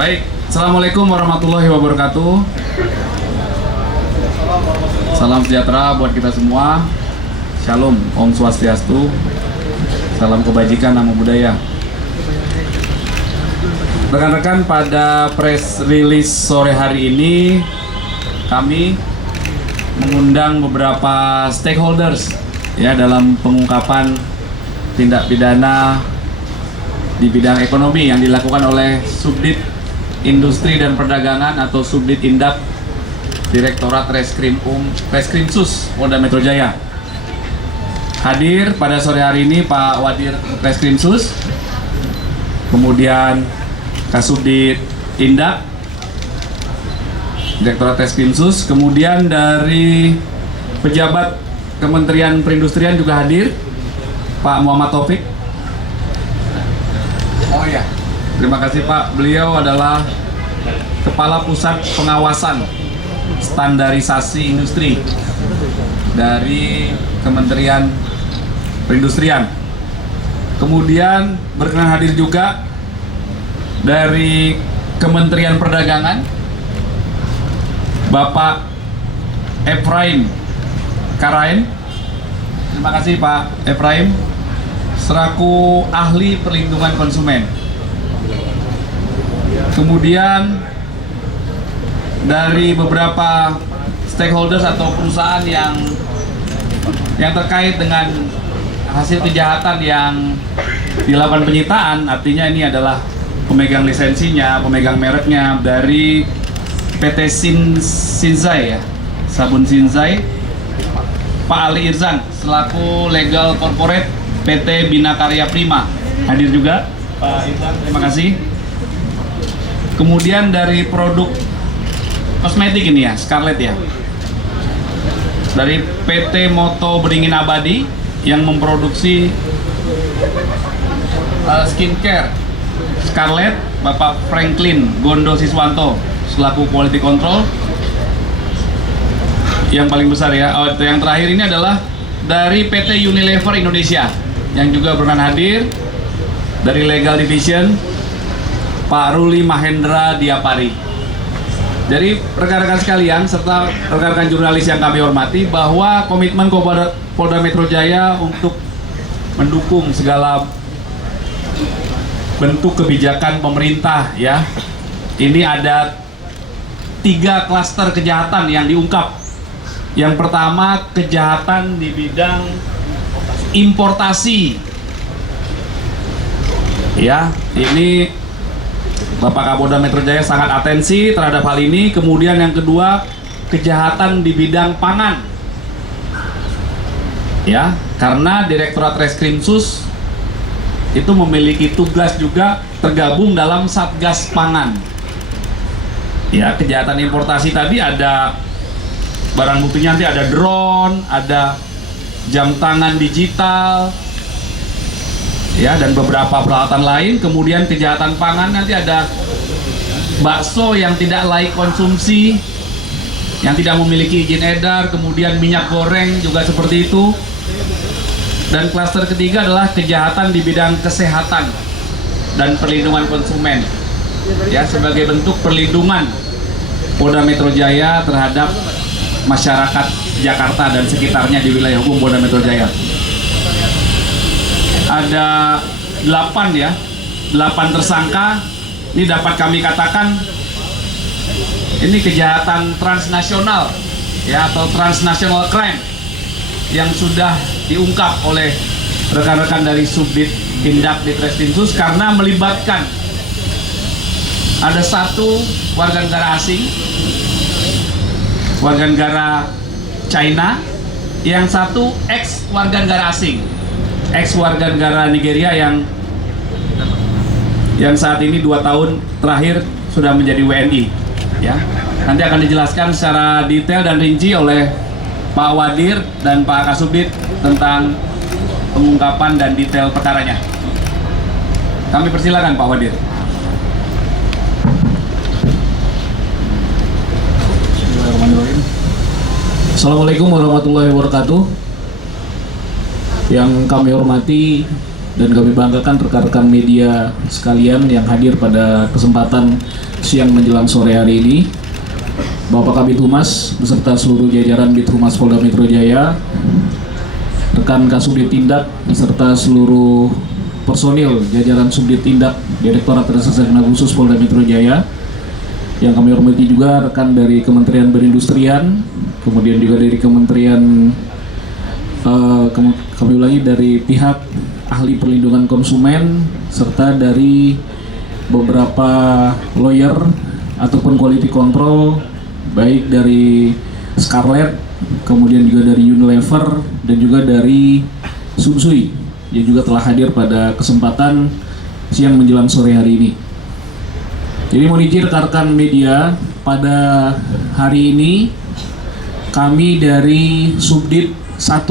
Baik, Assalamualaikum warahmatullahi wabarakatuh. Salam sejahtera buat kita semua. Shalom, Om Swastiastu. Salam kebajikan, namo buddhaya. Rekan-rekan, pada press release sore hari ini kami mengundang beberapa stakeholders ya dalam pengungkapan tindak pidana di bidang ekonomi yang dilakukan oleh Subdit Industri dan Perdagangan atau Subdit Indap Direktorat Reskrimsus Polda Metro Jaya. Hadir pada sore hari ini Pak Wadir Reskrimsus, kemudian Kasubdit Indap Direktorat Reskrimsus, kemudian dari pejabat Kementerian Perindustrian juga hadir Pak Muhammad Taufik. Oh ya, terima kasih Pak. Beliau adalah Kepala Pusat Pengawasan Standarisasi Industri dari Kementerian Perindustrian. Kemudian berkenan hadir juga dari Kementerian Perdagangan Bapak Efraim Karain. Terima kasih Pak Efraim, selaku ahli perlindungan konsumen. Kemudian dari beberapa stakeholders atau perusahaan yang terkait dengan hasil kejahatan yang dilakukan penyitaan, artinya ini adalah pemegang lisensinya, pemegang mereknya dari PT Sinzai ya, Sabun Sinzai. Pak Ali Irzan selaku legal corporate PT Bina Karya Prima hadir juga. Pak Irzan, terima kasih. Kemudian dari produk kosmetik ini ya, Scarlett ya, dari PT Moto Beringin Abadi yang memproduksi skincare Scarlett, Bapak Franklin Gondo Siswanto selaku quality control. Yang paling besar ya, yang terakhir ini adalah dari PT Unilever Indonesia yang juga berkenan hadir dari Legal Division Pak Ruli Mahendra Diapari. Jadi rekan-rekan sekalian serta rekan-rekan jurnalis yang kami hormati, bahwa komitmen Polda Metro Jaya untuk mendukung segala bentuk kebijakan pemerintah ya. Ini ada 3 klaster kejahatan yang diungkap. Yang pertama, kejahatan di bidang importasi. Ya, ini Bapak Kapolda Metro Jaya sangat atensi terhadap hal ini. Kemudian yang kedua, kejahatan di bidang pangan. Ya, karena Direktorat Reskrimsus itu memiliki tugas juga tergabung dalam Satgas Pangan. Ya, kejahatan importasi tadi ada barang buktinya, nanti ada drone, ada jam tangan digital, ya, dan beberapa peralatan lain. Kemudian kejahatan pangan nanti ada bakso yang tidak layak konsumsi, yang tidak memiliki izin edar, kemudian minyak goreng juga seperti itu. Dan klaster ketiga adalah kejahatan di bidang kesehatan dan perlindungan konsumen, ya, sebagai bentuk perlindungan Polda Metro Jaya terhadap masyarakat Jakarta dan sekitarnya di wilayah hukum Polda Metro Jaya. Ada 8 ya, 8 tersangka. Ini dapat kami katakan ini kejahatan transnasional ya, atau transnational crime yang sudah diungkap oleh rekan-rekan dari Subdit Indap di Reskrimsus, karena melibatkan ada 1 warga negara asing, warga negara China, yang 1 ex warga negara asing, ex warga negara Nigeria yang saat ini 2 tahun terakhir sudah menjadi WNI ya. Nanti akan dijelaskan secara detail dan rinci oleh Pak Wadir dan Pak Kasubdit tentang pengungkapan dan detail perkaranya. Kami persilakan Pak Wadir. Assalamualaikum warahmatullahi wabarakatuh. Yang kami hormati dan kami banggakan rekan-rekan media sekalian yang hadir pada kesempatan siang menjelang sore hari ini. Bapak Kabid Humas beserta seluruh jajaran Bithumas Polda Metro Jaya, rekan Kasubdit Tindak beserta seluruh personil jajaran Subdit Tindak Direktorat Reserse Kriminal Khusus Polda Metro Jaya, yang kami hormati juga rekan dari Kementerian Perindustrian, kemudian juga dari Kementerian kami ulangi dari pihak ahli perlindungan konsumen, serta dari beberapa lawyer ataupun quality control, baik dari Scarlett, kemudian juga dari Unilever, dan juga dari Sumsui yang juga telah hadir pada kesempatan siang menjelang sore hari ini. Jadi mohon izin rekan-rekan media, pada hari ini kami dari Subdit 1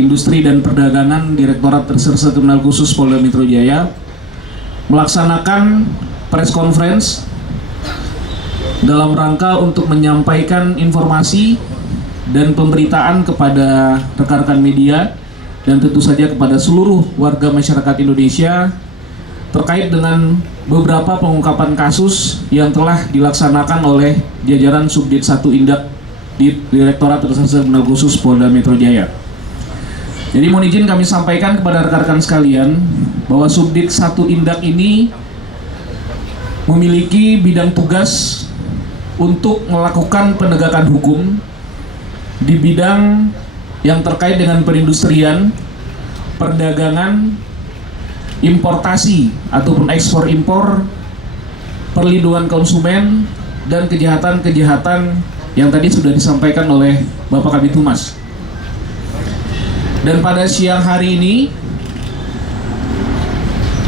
Industri dan Perdagangan Direktorat Reserse Kriminal Khusus Polda Metro Jaya melaksanakan press conference dalam rangka untuk menyampaikan informasi dan pemberitaan kepada rekan-rekan media dan tentu saja kepada seluruh warga masyarakat Indonesia terkait dengan beberapa pengungkapan kasus yang telah dilaksanakan oleh jajaran Subdit 1 Indak di Direktorat Reserse Kriminal Khusus Polda Metro Jaya. Jadi mohon izin kami sampaikan kepada rekan-rekan sekalian bahwa Subdit 1 Indak ini memiliki bidang tugas untuk melakukan penegakan hukum di bidang yang terkait dengan perindustrian, perdagangan, importasi ataupun ekspor impor, perlindungan konsumen, dan kejahatan-kejahatan yang tadi sudah disampaikan oleh Bapak Kabid Humas. Dan pada siang hari ini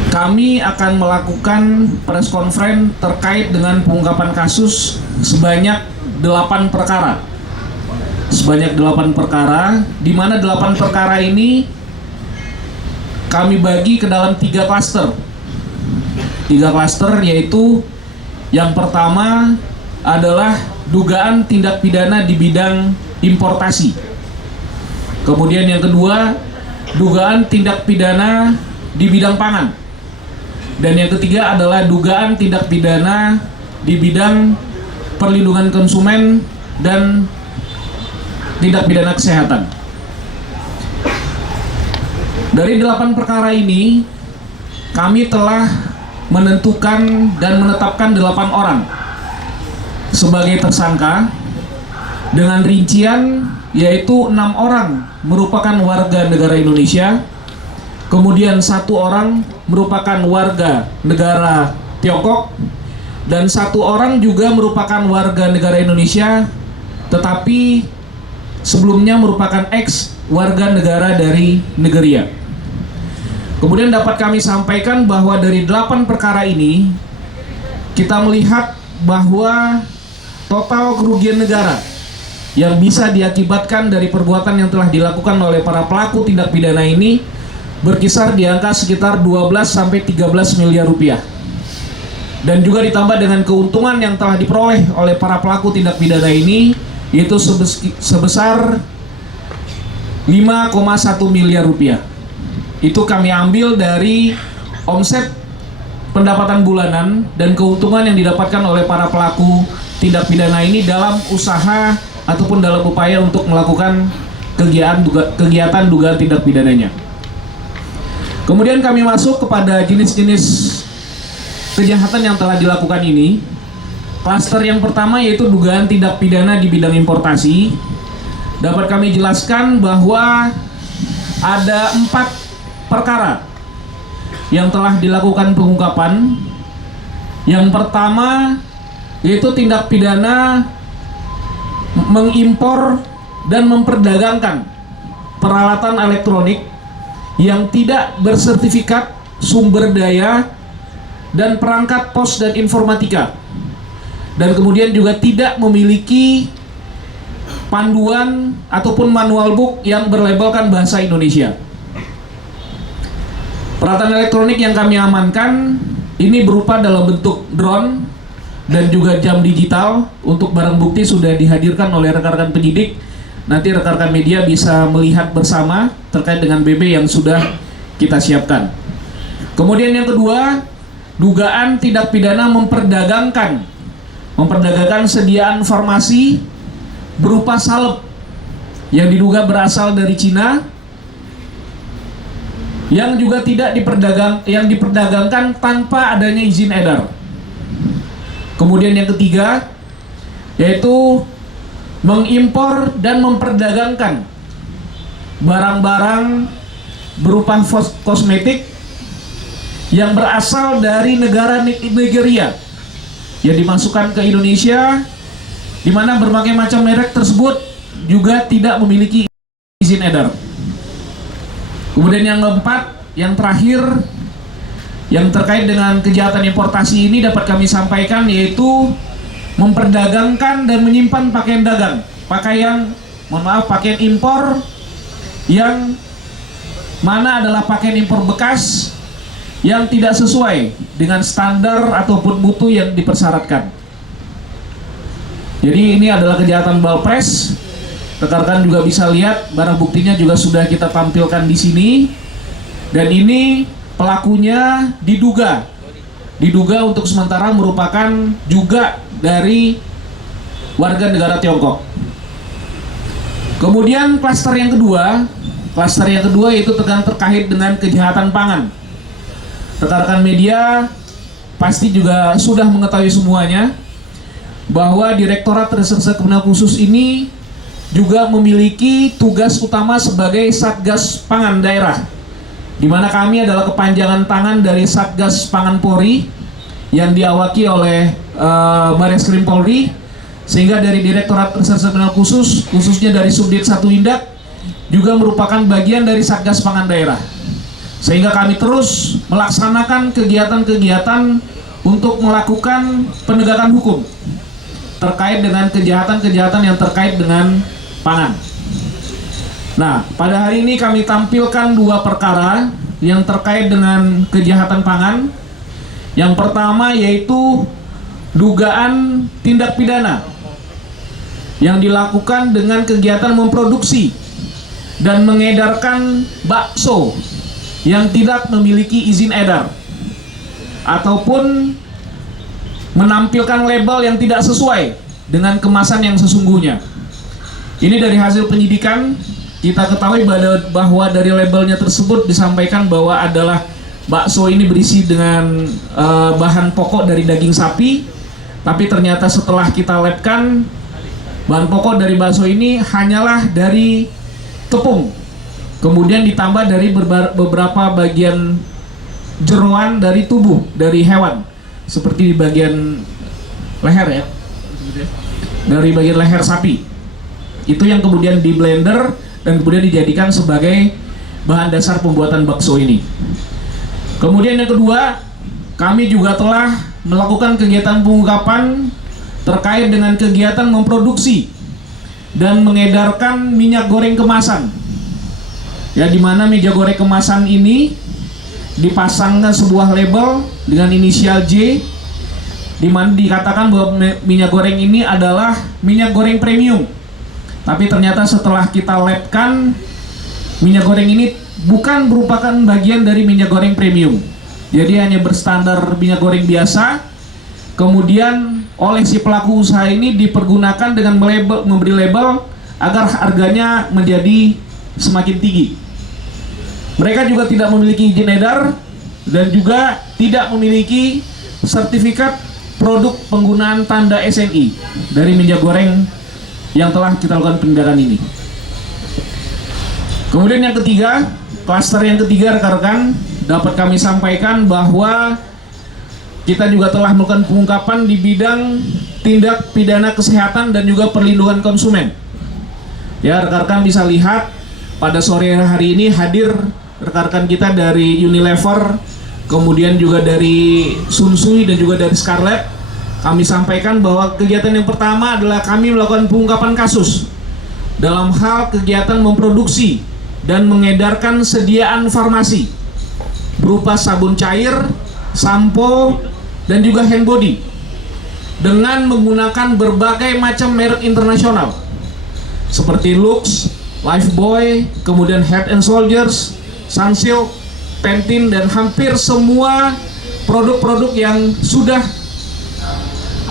kami akan melakukan press conference terkait dengan pengungkapan kasus sebanyak 8 perkara. Sebanyak 8 perkara, di mana 8 perkara ini kami bagi ke dalam 3 klaster. 3 klaster, yaitu yang pertama adalah dugaan tindak pidana di bidang importasi. Kemudian yang kedua, dugaan tindak pidana di bidang pangan. Dan yang ketiga adalah dugaan tindak pidana di bidang perlindungan konsumen dan tindak pidana kesehatan. Dari 8 perkara ini, kami telah menentukan dan menetapkan 8 orang sebagai tersangka dengan rincian yaitu 6 orang merupakan warga negara Indonesia, kemudian 1 orang merupakan warga negara Tiongkok, dan 1 orang juga merupakan warga negara Indonesia tetapi sebelumnya merupakan ex warga negara dari Nigeria. Kemudian dapat kami sampaikan bahwa dari 8 perkara ini kita melihat bahwa total kerugian negara yang bisa diakibatkan dari perbuatan yang telah dilakukan oleh para pelaku tindak pidana ini berkisar di angka sekitar 12 sampai 13 miliar rupiah. Dan juga ditambah dengan keuntungan yang telah diperoleh oleh para pelaku tindak pidana ini, yaitu sebesar 5,1 miliar rupiah. Itu kami ambil dari omset pendapatan bulanan dan keuntungan yang didapatkan oleh para pelaku tindak pidana ini dalam usaha ataupun dalam upaya untuk melakukan kegiatan dugaan tindak pidananya. Kemudian kami masuk kepada jenis-jenis kejahatan yang telah dilakukan ini. Klaster yang pertama yaitu dugaan tindak pidana di bidang importasi. Dapat kami jelaskan bahwa ada 4 perkara yang telah dilakukan pengungkapan. Yang pertama yaitu tindak pidana mengimpor dan memperdagangkan peralatan elektronik yang tidak bersertifikat sumber daya dan perangkat pos dan informatika, dan kemudian juga tidak memiliki panduan ataupun manual book yang berlabelkan bahasa Indonesia. Peralatan elektronik yang kami amankan ini berupa dalam bentuk drone dan juga jam digital. Untuk barang bukti sudah dihadirkan oleh rekan-rekan penyidik. Nanti rekan-rekan media bisa melihat bersama terkait dengan BB yang sudah kita siapkan. Kemudian yang kedua, dugaan tindak pidana memperdagangkan sediaan farmasi berupa salep yang diduga berasal dari Cina, yang juga yang diperdagangkan tanpa adanya izin edar. Kemudian yang ketiga, yaitu mengimpor dan memperdagangkan barang-barang berupa kosmetik yang berasal dari negara Nigeria yang dimasukkan ke Indonesia, di mana berbagai macam merek tersebut juga tidak memiliki izin edar. Kemudian yang keempat, yang terakhir, yang terkait dengan kejahatan importasi ini dapat kami sampaikan, yaitu memperdagangkan dan menyimpan pakaian impor yang mana adalah pakaian impor bekas yang tidak sesuai dengan standar ataupun mutu yang dipersyaratkan. Jadi ini adalah kejahatan balpres. Rekan-rekan juga bisa lihat barang buktinya juga sudah kita tampilkan di sini. Dan ini pelakunya diduga untuk sementara merupakan juga dari warga negara Tiongkok. Kemudian klaster yang kedua yaitu terkait dengan kejahatan pangan. Rekan-rekan media pasti juga sudah mengetahui semuanya bahwa Direktorat Reserse Kriminal Khusus ini juga memiliki tugas utama sebagai Satgas Pangan Daerah, di mana kami adalah kepanjangan tangan dari Satgas Pangan Polri yang diawaki oleh Bareskrim Polri, sehingga dari Direktorat Reserse Kriminal Khusus, khususnya dari Subdit 1 Indak, juga merupakan bagian dari Satgas Pangan Daerah. Sehingga kami terus melaksanakan kegiatan-kegiatan untuk melakukan penegakan hukum terkait dengan kejahatan-kejahatan yang terkait dengan pangan. Nah, pada hari ini kami tampilkan 2 perkara yang terkait dengan kejahatan pangan. Yang pertama yaitu dugaan tindak pidana yang dilakukan dengan kegiatan memproduksi dan mengedarkan bakso yang tidak memiliki izin edar ataupun menampilkan label yang tidak sesuai dengan kemasan yang sesungguhnya. Ini dari hasil penyidikan kita ketahui bahwa dari labelnya tersebut disampaikan bahwa adalah bakso ini berisi dengan bahan pokok dari daging sapi, tapi ternyata setelah kita labkan, bahan pokok dari bakso ini hanyalah dari tepung, kemudian ditambah dari beberapa bagian jeroan dari tubuh dari hewan, seperti di bagian leher ya, dari bagian leher sapi. Itu yang kemudian di blender dan kemudian dijadikan sebagai bahan dasar pembuatan bakso ini. Kemudian yang kedua, kami juga telah melakukan kegiatan pengungkapan terkait dengan kegiatan memproduksi dan mengedarkan minyak goreng kemasan. Ya, di mana minyak goreng kemasan ini dipasangkan sebuah label dengan inisial J, di mana dikatakan bahwa minyak goreng ini adalah minyak goreng premium. Tapi ternyata setelah kita labkan, minyak goreng ini bukan merupakan bagian dari minyak goreng premium. Jadi hanya berstandar minyak goreng biasa. Kemudian oleh si pelaku usaha ini dipergunakan dengan memberi label agar harganya menjadi semakin tinggi. Mereka juga tidak memiliki izin edar dan juga tidak memiliki sertifikat produk penggunaan tanda SNI dari minyak goreng yang telah kita lakukan penindakan ini. Kemudian yang ketiga, klaster yang ketiga rekan-rekan, dapat kami sampaikan bahwa kita juga telah melakukan pengungkapan di bidang tindak pidana kesehatan dan juga perlindungan konsumen. Ya, rekan-rekan bisa lihat pada sore hari ini hadir rekan-rekan kita dari Unilever, kemudian juga dari Sunsui dan juga dari Scarlett. Kami sampaikan bahwa kegiatan yang pertama adalah kami melakukan pengungkapan kasus dalam hal kegiatan memproduksi dan mengedarkan sediaan farmasi berupa sabun cair, sampo, dan juga hand body dengan menggunakan berbagai macam merek internasional seperti Lux, Lifebuoy, kemudian Head and Shoulders, Sunsilk, Pantene, dan hampir semua produk-produk yang sudah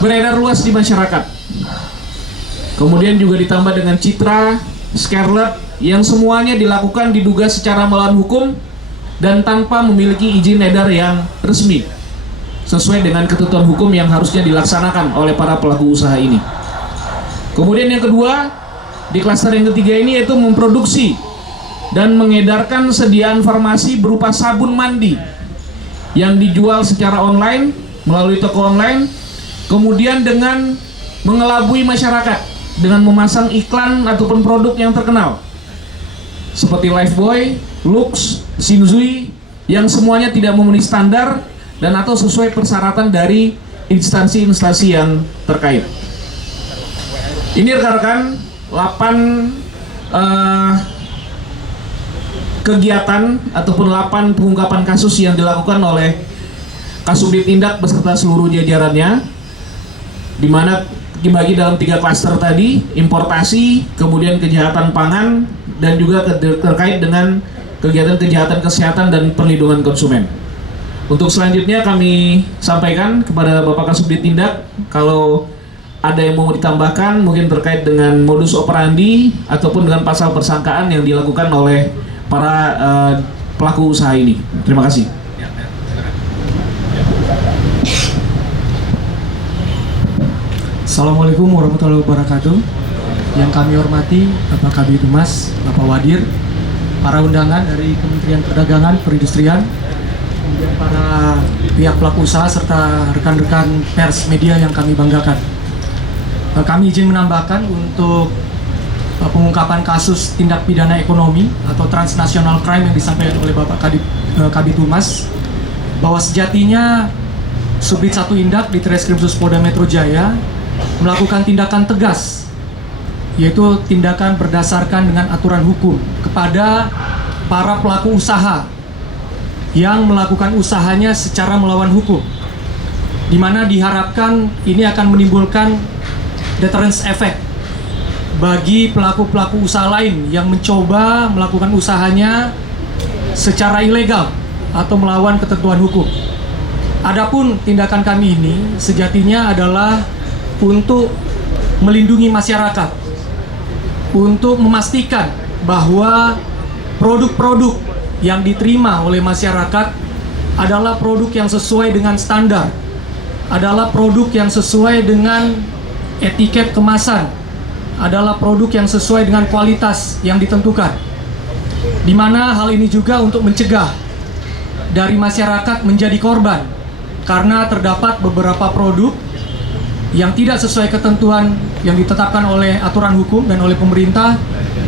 beredar luas di masyarakat. Kemudian juga ditambah dengan Citra, Scarlett, yang semuanya dilakukan diduga secara melawan hukum dan tanpa memiliki izin edar yang resmi, sesuai dengan ketentuan hukum yang harusnya dilaksanakan oleh para pelaku usaha ini. Kemudian yang kedua, di klaster yang ketiga ini yaitu memproduksi dan mengedarkan sediaan farmasi berupa sabun mandi yang dijual secara online melalui toko online, kemudian dengan mengelabui masyarakat dengan memasang iklan ataupun produk yang terkenal seperti Lifebuoy, Lux, Shinzui, yang semuanya tidak memenuhi standar dan atau sesuai persyaratan dari instansi-instansi yang terkait. Ini rekan-rekan 8 kegiatan ataupun 8 pengungkapan kasus yang dilakukan oleh Kasubdit Tindak beserta seluruh jajarannya, di mana dibagi dalam 3 klaster tadi: importasi, kemudian kejahatan pangan, dan juga terkait dengan kegiatan kejahatan kesehatan dan perlindungan konsumen. Untuk selanjutnya kami sampaikan kepada Bapak Kasubdit Tindak kalau ada yang mau ditambahkan mungkin terkait dengan modus operandi ataupun dengan pasal persangkaan yang dilakukan oleh para pelaku usaha ini. Terima kasih. Assalamualaikum warahmatullahi wabarakatuh. Yang kami hormati Bapak Kabid Humas, Bapak Wadir, para undangan dari Kementerian Perdagangan, Perindustrian, kemudian para pihak pelaku usaha serta rekan-rekan pers media yang kami banggakan. Kami izin menambahkan untuk pengungkapan kasus tindak pidana ekonomi atau transnational crime yang disampaikan oleh Bapak Kabid Humas, bahwa sejatinya Subdit 1 Indak di Treskrimsus Polda Metro Jaya melakukan tindakan tegas, yaitu tindakan berdasarkan dengan aturan hukum kepada para pelaku usaha yang melakukan usahanya secara melawan hukum, di mana diharapkan ini akan menimbulkan deterrence effect bagi pelaku-pelaku usaha lain yang mencoba melakukan usahanya secara ilegal atau melawan ketentuan hukum. Adapun tindakan kami ini sejatinya adalah untuk melindungi masyarakat, untuk memastikan bahwa produk-produk yang diterima oleh masyarakat adalah produk yang sesuai dengan standar, adalah produk yang sesuai dengan etiket kemasan, adalah produk yang sesuai dengan kualitas yang ditentukan. Di mana hal ini juga untuk mencegah dari masyarakat menjadi korban karena terdapat beberapa produk yang tidak sesuai ketentuan yang ditetapkan oleh aturan hukum dan oleh pemerintah,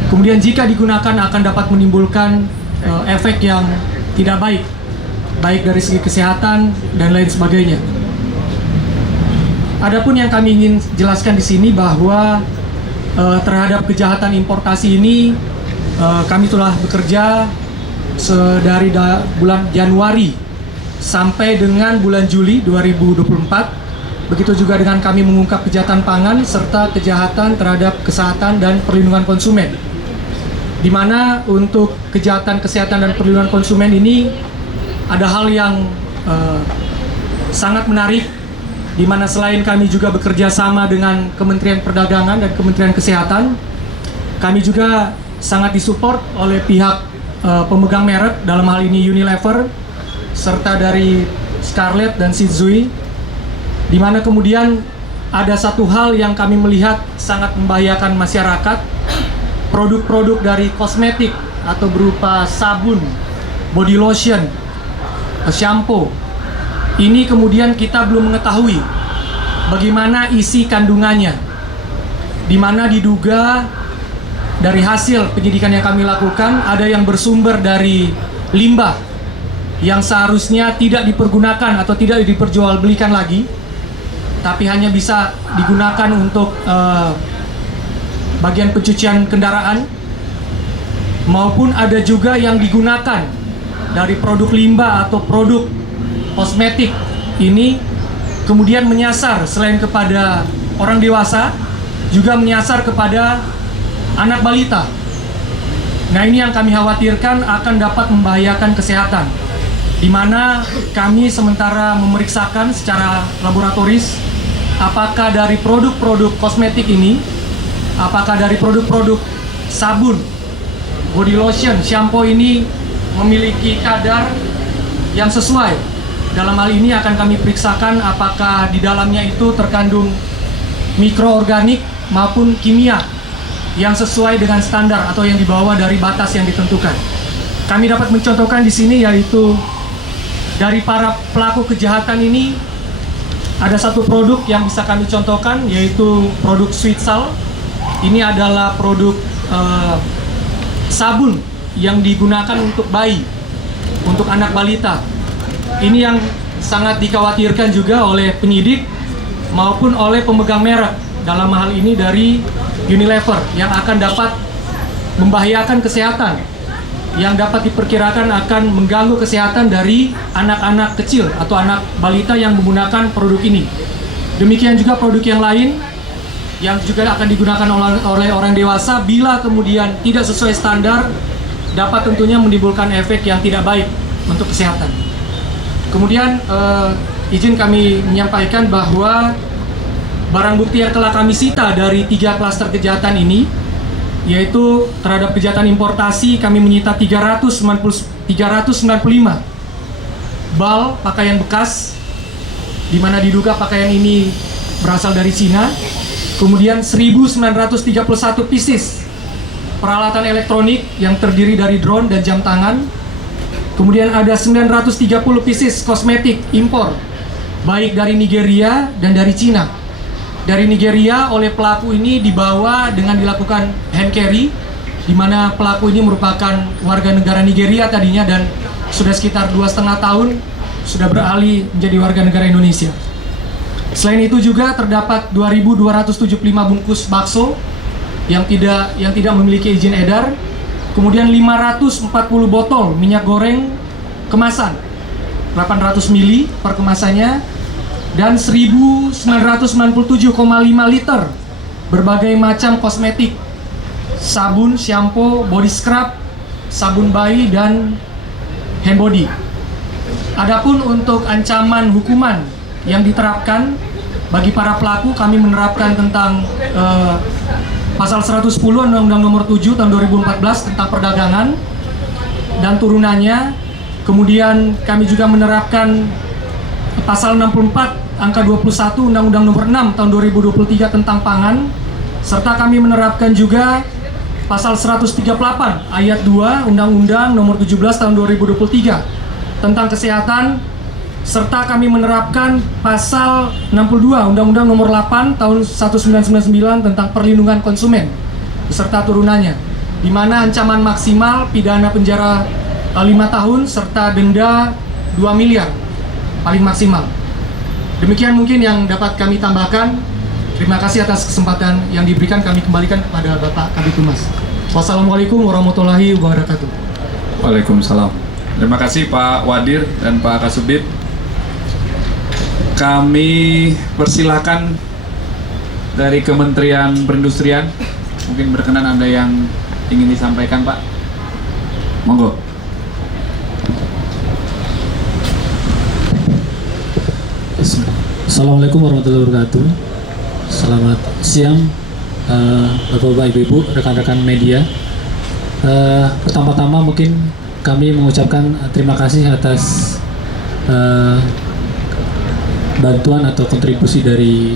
kemudian jika digunakan akan dapat menimbulkan efek yang tidak baik, baik dari segi kesehatan dan lain sebagainya. Adapun yang kami ingin jelaskan di sini bahwa terhadap kejahatan importasi ini kami telah bekerja dari bulan Januari sampai dengan bulan Juli 2024. Begitu juga dengan kami mengungkap kejahatan pangan serta kejahatan terhadap kesehatan dan perlindungan konsumen. Di mana untuk kejahatan kesehatan dan perlindungan konsumen ini ada hal yang sangat menarik, di mana selain kami juga bekerja sama dengan Kementerian Perdagangan dan Kementerian Kesehatan, kami juga sangat disupport oleh pihak pemegang merek, dalam hal ini Unilever, serta dari Scarlett dan Shinzui, di mana kemudian ada satu hal yang kami melihat sangat membahayakan masyarakat. Produk-produk dari kosmetik atau berupa sabun, body lotion, shampoo, ini kemudian kita belum mengetahui bagaimana isi kandungannya, di mana diduga dari hasil penyidikan yang kami lakukan ada yang bersumber dari limbah yang seharusnya tidak dipergunakan atau tidak diperjualbelikan lagi, tapi hanya bisa digunakan untuk bagian pencucian kendaraan, maupun ada juga yang digunakan dari produk limbah atau produk kosmetik ini kemudian menyasar selain kepada orang dewasa juga menyasar kepada anak balita. Nah, ini yang kami khawatirkan akan dapat membahayakan kesehatan. di mana kami sementara memeriksakan secara laboratoris apakah dari produk-produk kosmetik ini, apakah dari produk-produk sabun, body lotion, shampoo ini memiliki kadar yang sesuai. Dalam hal ini akan kami periksakan apakah di dalamnya itu terkandung mikroorganik maupun kimia yang sesuai dengan standar atau yang di bawah dari batas yang ditentukan. Kami dapat mencontohkan di sini yaitu dari para pelaku kejahatan ini ada satu produk yang bisa kami contohkan yaitu produk Sweet Salt. Ini adalah produk sabun yang digunakan untuk bayi, untuk anak balita. Ini yang sangat dikhawatirkan juga oleh penyidik maupun oleh pemegang merek, dalam hal ini dari Unilever, yang akan dapat membahayakan kesehatan, yang dapat diperkirakan akan mengganggu kesehatan dari anak-anak kecil atau anak balita yang menggunakan produk ini. Demikian juga produk yang lain yang juga akan digunakan oleh orang dewasa bila kemudian tidak sesuai standar, dapat tentunya menimbulkan efek yang tidak baik untuk kesehatan. Kemudian izin kami menyampaikan bahwa barang bukti yang telah kami sita dari 3 klaster kejahatan ini, yaitu terhadap kejahatan importasi, kami menyita 395 bal pakaian bekas, di mana diduga pakaian ini berasal dari Cina. Kemudian 1931 pieces peralatan elektronik yang terdiri dari drone dan jam tangan. Kemudian ada 930 pieces kosmetik impor, baik dari Nigeria dan dari Cina. Dari Nigeria oleh pelaku ini dibawa dengan dilakukan hand carry, di mana pelaku ini merupakan warga negara Nigeria tadinya dan sudah sekitar 2,5 tahun sudah beralih menjadi warga negara Indonesia. Selain itu juga terdapat 2.275 bungkus bakso yang tidak memiliki izin edar. Kemudian 540 botol minyak goreng kemasan 800 ml per kemasannya, dan 1997,5 liter berbagai macam kosmetik, sabun, shampoo, body scrub, sabun bayi, dan hand body. Adapun untuk ancaman hukuman yang diterapkan bagi para pelaku, kami menerapkan tentang pasal 110 Undang-Undang Nomor 7 Tahun 2014 tentang perdagangan dan turunannya. Kemudian kami juga menerapkan pasal 64 angka 21 Undang-Undang Nomor 6 Tahun 2023 tentang pangan, serta kami menerapkan juga pasal 138 ayat 2 Undang-Undang Nomor 17 Tahun 2023 tentang kesehatan, serta kami menerapkan pasal 62 Undang-Undang Nomor 8 Tahun 1999 tentang perlindungan konsumen beserta turunannya, di mana ancaman maksimal pidana penjara 5 tahun serta denda 2 miliar paling maksimal. Demikian mungkin yang dapat kami tambahkan. Terima kasih atas kesempatan yang diberikan. Kami kembalikan kepada Bapak Kabid Humas. Wassalamualaikum warahmatullahi wabarakatuh. Waalaikumsalam. Terima kasih Pak Wadir dan Pak Kasubdit. Kami persilakan dari Kementerian Perindustrian. Mungkin berkenan ada yang ingin disampaikan, Pak. Monggo. Assalamualaikum warahmatullahi wabarakatuh. Selamat siang Bapak-Bapak, Ibu-Ibu, rekan-rekan media. Pertama-tama mungkin kami mengucapkan terima kasih atas bantuan atau kontribusi dari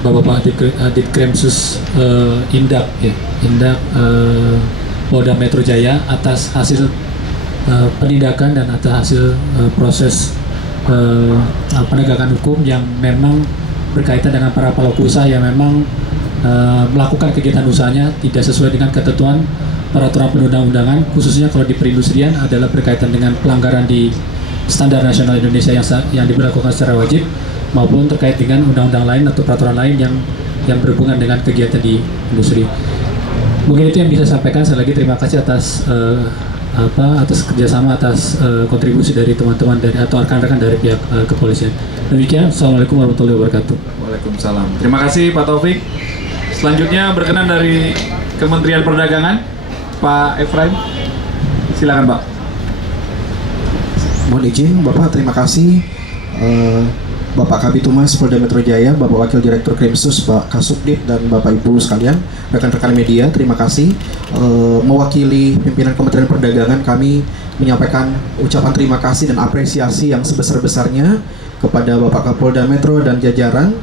Bapak Ditkrimsus Indak, ya, Indak Polda Metro Jaya atas hasil penindakan dan atas hasil proses penegakan hukum yang memang berkaitan dengan para pelaku usaha yang memang melakukan kegiatan usahanya tidak sesuai dengan ketentuan peraturan perundang-undangan, khususnya kalau di perindustrian adalah berkaitan dengan pelanggaran di standar nasional Indonesia yang diberlakukan secara wajib, maupun terkait dengan undang-undang lain atau peraturan lain yang berhubungan dengan kegiatan di industri. Mungkin itu yang bisa saya sampaikan. Sekali lagi terima kasih atas atas kerjasama, atas kontribusi dari teman-teman dari atau rekan-rekan dari pihak kepolisian. Demikian, assalamualaikum warahmatullahi wabarakatuh. Waalaikumsalam. Terima kasih Pak Taufik. Selanjutnya berkenan dari Kementerian Perdagangan, Pak Efraim. Silakan Pak. Mohon izin Bapak, terima kasih Bapak Kabid Humas Polda Metro Jaya, Bapak Wakil Direktur Krimsus, Pak Kasubdit, dan Bapak Ibu sekalian, rekan-rekan media, terima kasih. Mewakili pimpinan Kementerian Perdagangan, kami menyampaikan ucapan terima kasih dan apresiasi yang sebesar-besarnya kepada Bapak Kapolda Metro dan jajaran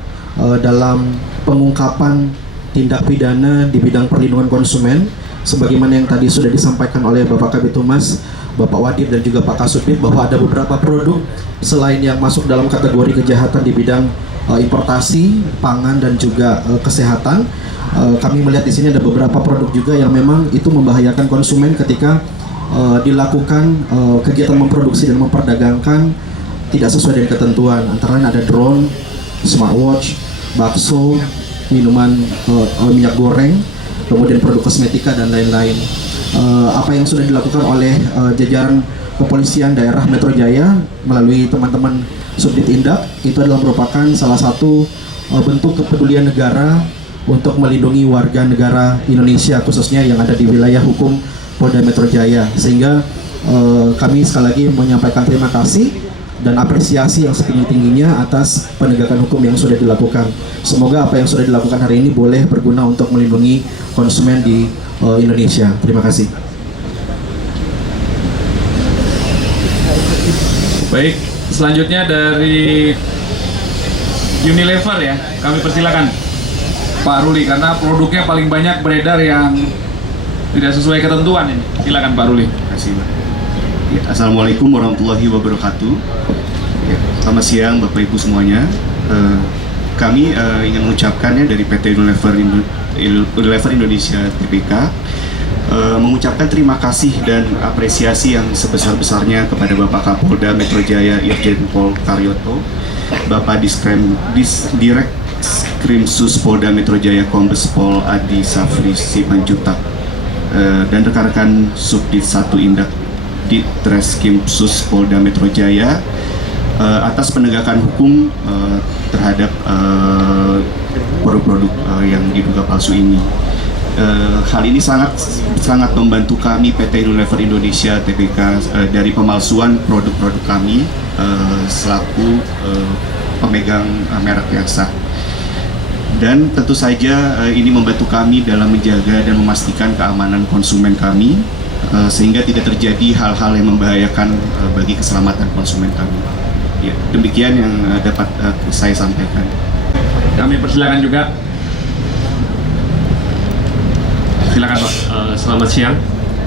dalam pengungkapan tindak pidana di bidang perlindungan konsumen, sebagaimana yang tadi sudah disampaikan oleh Bapak Kabid Humas, Bapak Wadir, dan juga Pak Kasubdit, bahwa ada beberapa produk selain yang masuk dalam kategori kejahatan di bidang importasi, pangan, dan juga kesehatan. Kami melihat di sini ada beberapa produk juga yang memang itu membahayakan konsumen ketika dilakukan kegiatan memproduksi dan memperdagangkan tidak sesuai dengan ketentuan. Antara lain ada drone, smartwatch, bakso, minuman minyak goreng, kemudian produk kosmetika, dan lain-lain. Apa yang sudah dilakukan oleh jajaran kepolisian daerah Metro Jaya melalui teman-teman Subdit Indak itu adalah merupakan salah satu bentuk kepedulian negara untuk melindungi warga negara Indonesia, khususnya yang ada di wilayah hukum Polda Metro Jaya. Sehingga kami sekali lagi menyampaikan terima kasih dan apresiasi yang setinggi-tingginya atas penegakan hukum yang sudah dilakukan. Semoga apa yang sudah dilakukan hari ini boleh berguna untuk melindungi konsumen di Indonesia. Terima kasih. Baik, selanjutnya dari Unilever ya, kami persilakan Pak Ruli, karena produknya paling banyak beredar yang tidak sesuai ketentuan ini. Silakan Pak Ruli. Terima kasih, Pak. Ya, Assalamualaikum warahmatullahi wabarakatuh. Ya, selamat siang Bapak Ibu semuanya. Kami ingin mengucapkannya dari PT Unilever Indonesia Tbk, mengucapkan terima kasih dan apresiasi yang sebesar-besarnya kepada Bapak Kapolda Metro Jaya Irjen Pol Karyoto, Bapak Direk Krimsus Polda Metro Jaya Kombes Pol Adi Safri Simanjuntak, dan rekan-rekan Subdit 1 Indak di Treskrimsus Polda Metro Jaya atas penegakan hukum terhadap produk-produk yang diduga palsu ini. Hal ini sangat membantu kami PT Unilever Indonesia Tbk dari pemalsuan produk-produk kami selaku pemegang merek yang sah. Dan tentu saja ini membantu kami dalam menjaga dan memastikan keamanan konsumen kami, sehingga tidak terjadi hal-hal yang membahayakan bagi keselamatan konsumen kami. Ya, demikian yang dapat saya sampaikan. Kami persilakan juga. Silakan Pak. Selamat siang.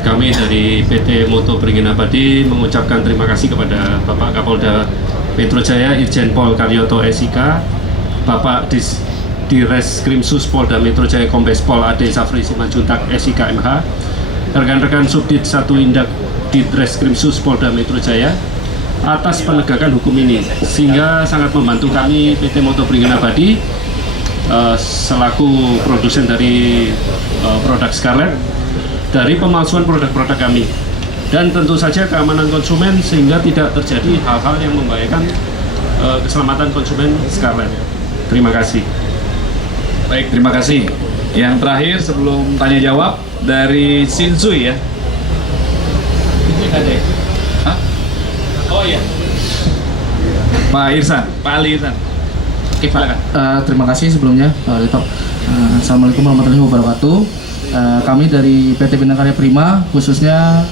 Kami dari PT Moto Beringin Abadi mengucapkan terima kasih kepada Bapak Kapolda Metro Jaya Irjen Pol Karyoto SIK, Bapak Direskrimsus Polda Metro Jaya Kombes Pol Ade Safri Simanjuntak SIK MH, rekan-rekan Subdit 1 Indak Ditreskrimsus Polda Metro Jaya atas penegakan hukum ini, sehingga sangat membantu kami PT Moto Beringin Abadi selaku produsen dari produk Scarlett dari pemalsuan produk-produk kami, dan tentu saja keamanan konsumen sehingga tidak terjadi hal-hal yang membahayakan keselamatan konsumen Scarlett. Terima kasih. Baik, terima kasih. Yang terakhir sebelum tanya jawab dari Shinsui ya. Shinsui ada ya? Hah? Oh iya. Pak Irsan, Pak Ali Irsan. Oke, silakan. Terima kasih sebelumnya, Assalamualaikum warahmatullahi wabarakatuh. Kami dari PT Bintang Karya Prima khususnya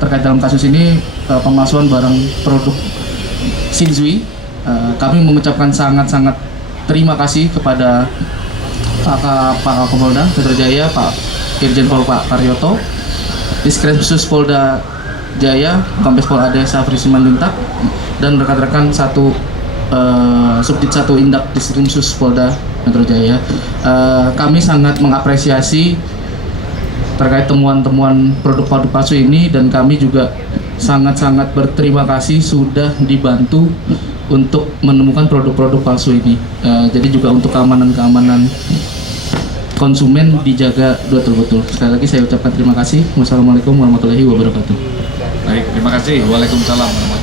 terkait dalam kasus ini pemalsuan barang produk Shinsui, kami mengucapkan sangat-sangat terima kasih kepada Pak Kapolda Metro Jaya, Pak Irjen Pol Pak Karyoto, Diskrimsus Polda Jaya, Kombes Pol Ade Safri Simanjuntak, dan rekan-rekan Subdit 1 Indak Diskrimsus Polda Metro Jaya. Kami sangat mengapresiasi terkait temuan-temuan produk-produk palsu ini, dan kami juga sangat-sangat berterima kasih sudah dibantu untuk menemukan produk-produk palsu ini. Jadi juga untuk keamanan konsumen dijaga betul-betul. Sekali lagi saya ucapkan terima kasih. Wassalamualaikum warahmatullahi wabarakatuh. Baik, terima kasih. Waalaikumsalam warahmatullahi wabarakatuh.